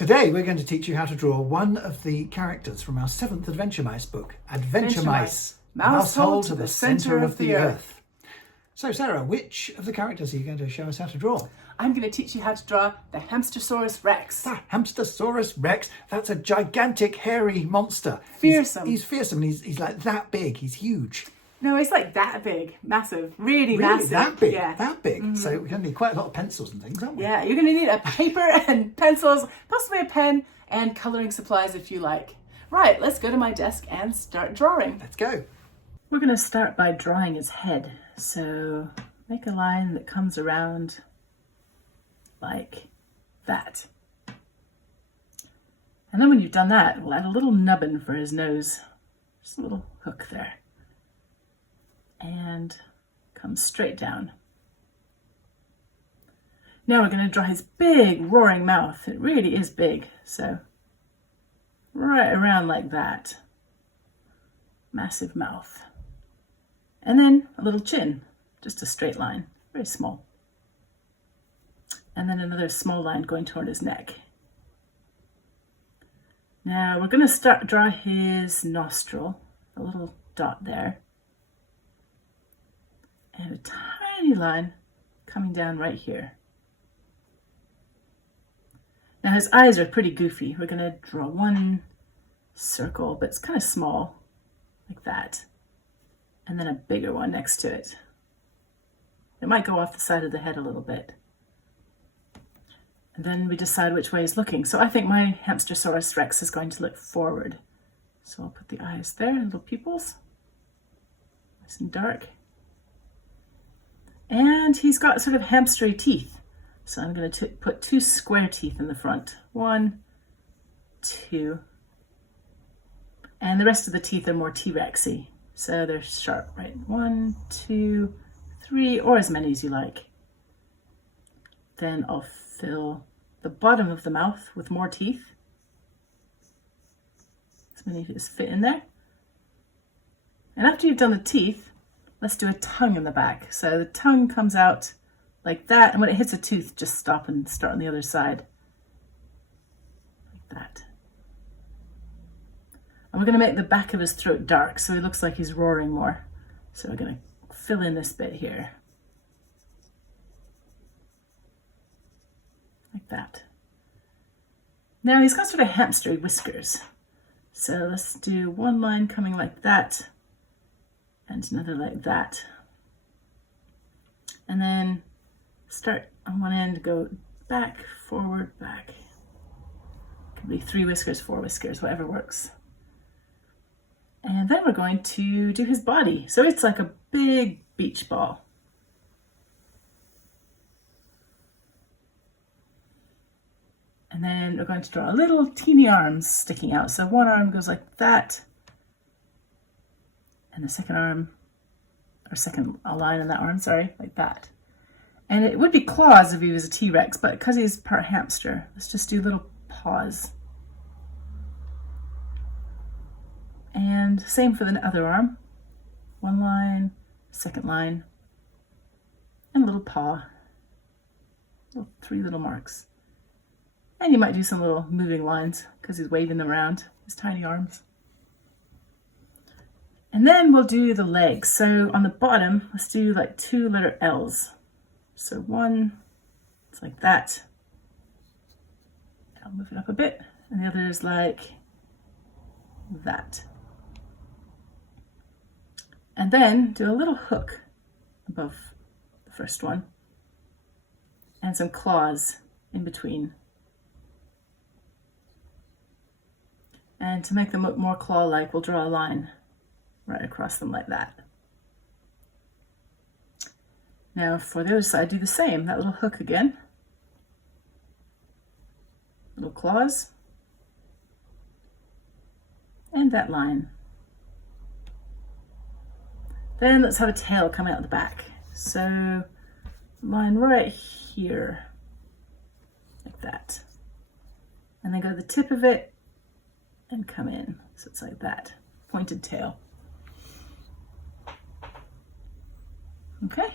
Today we're going to teach you how to draw one of the characters from our 7th Adventuremice book, Adventuremice, Mousehole to the centre of the earth. So Sarah, which of the characters are you going to show us how to draw? I'm going to teach you how to draw the Hamstersaurus Rex. The Hamstersaurus Rex, that's a gigantic hairy monster. Fearsome. He's fearsome and he's like that big, he's huge. No, he's like that big, massive, really Really, massive. that big, Yeah. that big. So we're going to need quite a lot of pencils and things, aren't we? Yeah, you're going to need a paper and pencils, possibly a pen, and colouring supplies if you like. Right, let's go to my desk and start drawing. Let's go. We're going to start by drawing his head. So make a line that comes around like that. And then when you've done that, we'll add a little nubbin for his nose. Just a little hook there. And come straight down. Now we're going to draw his big roaring mouth. It really is big, so right around like that. Massive mouth. And then a little chin, just a straight line, very small. And then another small line going toward his neck. Now we're going to draw his nostril, a little dot there. And a tiny line coming down right here. Now his eyes are pretty goofy. We're going to draw one circle, but it's kind of small, like that. And then a bigger one next to it. It might go off the side of the head a little bit. And then we decide which way he's looking. So I think my Hamstersaurus Rex is going to look forward. So I'll put the eyes there, little pupils. Nice and dark. And he's got sort of hamstery teeth. So I'm going to put 2 square teeth in the front. 1, 2. And the rest of the teeth are more T-Rexy. So they're sharp, right? 1, 2, 3, or as many as you like. Then I'll fill the bottom of the mouth with more teeth. As many as fit in there. And after you've done the teeth, let's do a tongue in the back. So the tongue comes out like that, and when it hits a tooth, just stop and start on the other side. Like that. And we're going to make the back of his throat dark, so he looks like he's roaring more. So we're going to fill in this bit here. Like that. Now he's got sort of hamstery whiskers. So let's do one line coming like that, and another like that. And then start on one end, go back, forward, back. Could be 3 whiskers, 4 whiskers, whatever works. And then we're going to do his body. So it's like a big beach ball. And then we're going to draw little teeny arms sticking out. So one arm goes like that. And the second arm, or second line on that arm, sorry, like that. And it would be claws if he was a T-Rex, but because he's part hamster, let's just do little paws. And same for the other arm. One line, second line, and a little paw. 3 little marks. And you might do some little moving lines because he's waving them around, his tiny arms. And then we'll do the legs. So on the bottom, let's do like 2 letter L's. So one, it's like that. I'll move it up a bit. And the other is like that. And then do a little hook above the first one. And some claws in between. And to make them look more claw-like, we'll draw a line right across them like that. Now for the other side, do the same. That little hook again. Little claws. And that line. Then let's have a tail coming out the back. So line right here, like that. And then go to the tip of it and come in. So it's like that, pointed tail. Okay.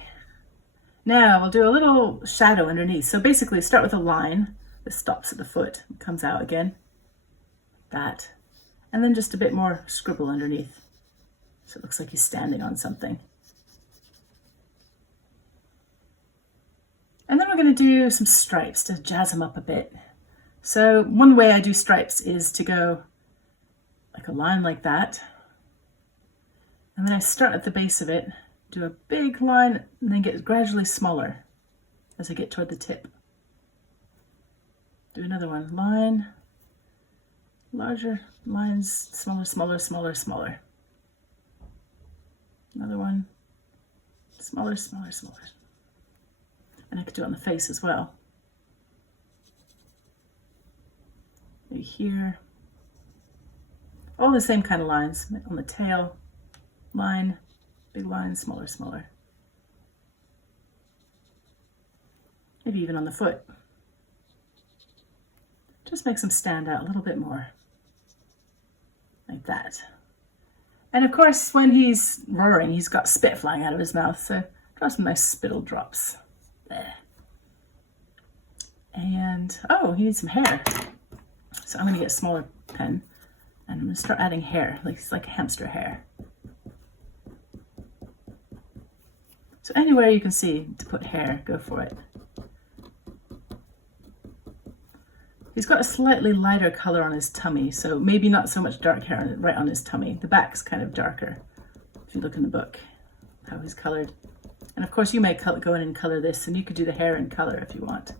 Now we'll do a little shadow underneath. So basically start with a line, This stops at the foot, comes out again. That. And then just a bit more scribble underneath. So it looks like he's standing on something. And then we're going to do some stripes to jazz them up a bit. So one way I do stripes is to go like a line like that. And then I start at the base of it, do a big line, and then get gradually smaller as I get toward the tip. Do another one, line, larger lines, smaller, smaller, smaller, smaller. Another one, smaller, smaller, smaller. And I could do it on the face as well. Maybe here. All the same kind of lines on the tail. Line, big line, smaller, smaller. Maybe even on the foot. Just makes them stand out a little bit more. Like that. And of course, when he's roaring, he's got spit flying out of his mouth, so draw some nice spittle drops. There. And, oh, he needs some hair. So I'm going to get a smaller pen, and I'm going to start adding hair, like hamster hair. So anywhere you can see to put hair, go for it. He's got a slightly lighter color on his tummy, so maybe not so much dark hair right on his tummy. The back's kind of darker, if you look in the book, how he's colored. And of course you may go in and color this, and you could do the hair in color if you want,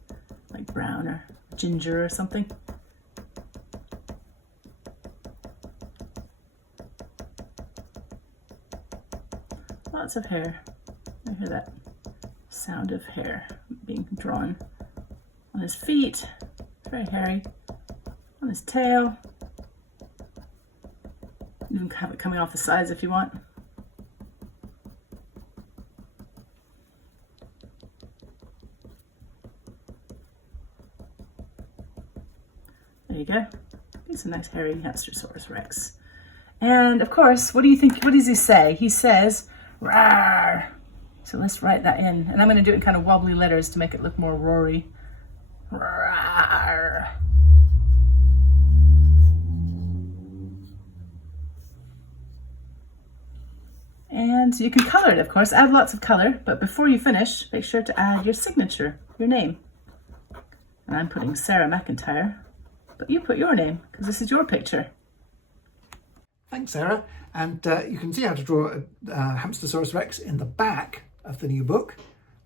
like brown or ginger or something. Lots of hair. I hear that sound of hair being drawn on his feet. Very hairy. On his tail. You can have it coming off the sides if you want. There you go. He's a nice hairy Hamstersaurus Rex. And of course, what do you think? What does he say? He says, "Rawr." So let's write that in. And I'm going to do it in kind of wobbly letters to make it look more roary. Rawr. And you can color it, of course. Add lots of color. But before you finish, make sure to add your signature, your name. And I'm putting Sarah McIntyre. But you put your name, because this is your picture. Thanks, Sarah. And you can see how to draw a Hamstersaurus Rex in the back of the new book.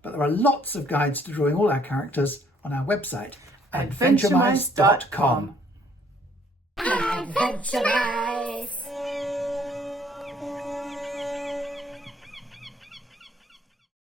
But there are lots of guides to drawing all our characters on our website, adventuremice.com. Adventuremice.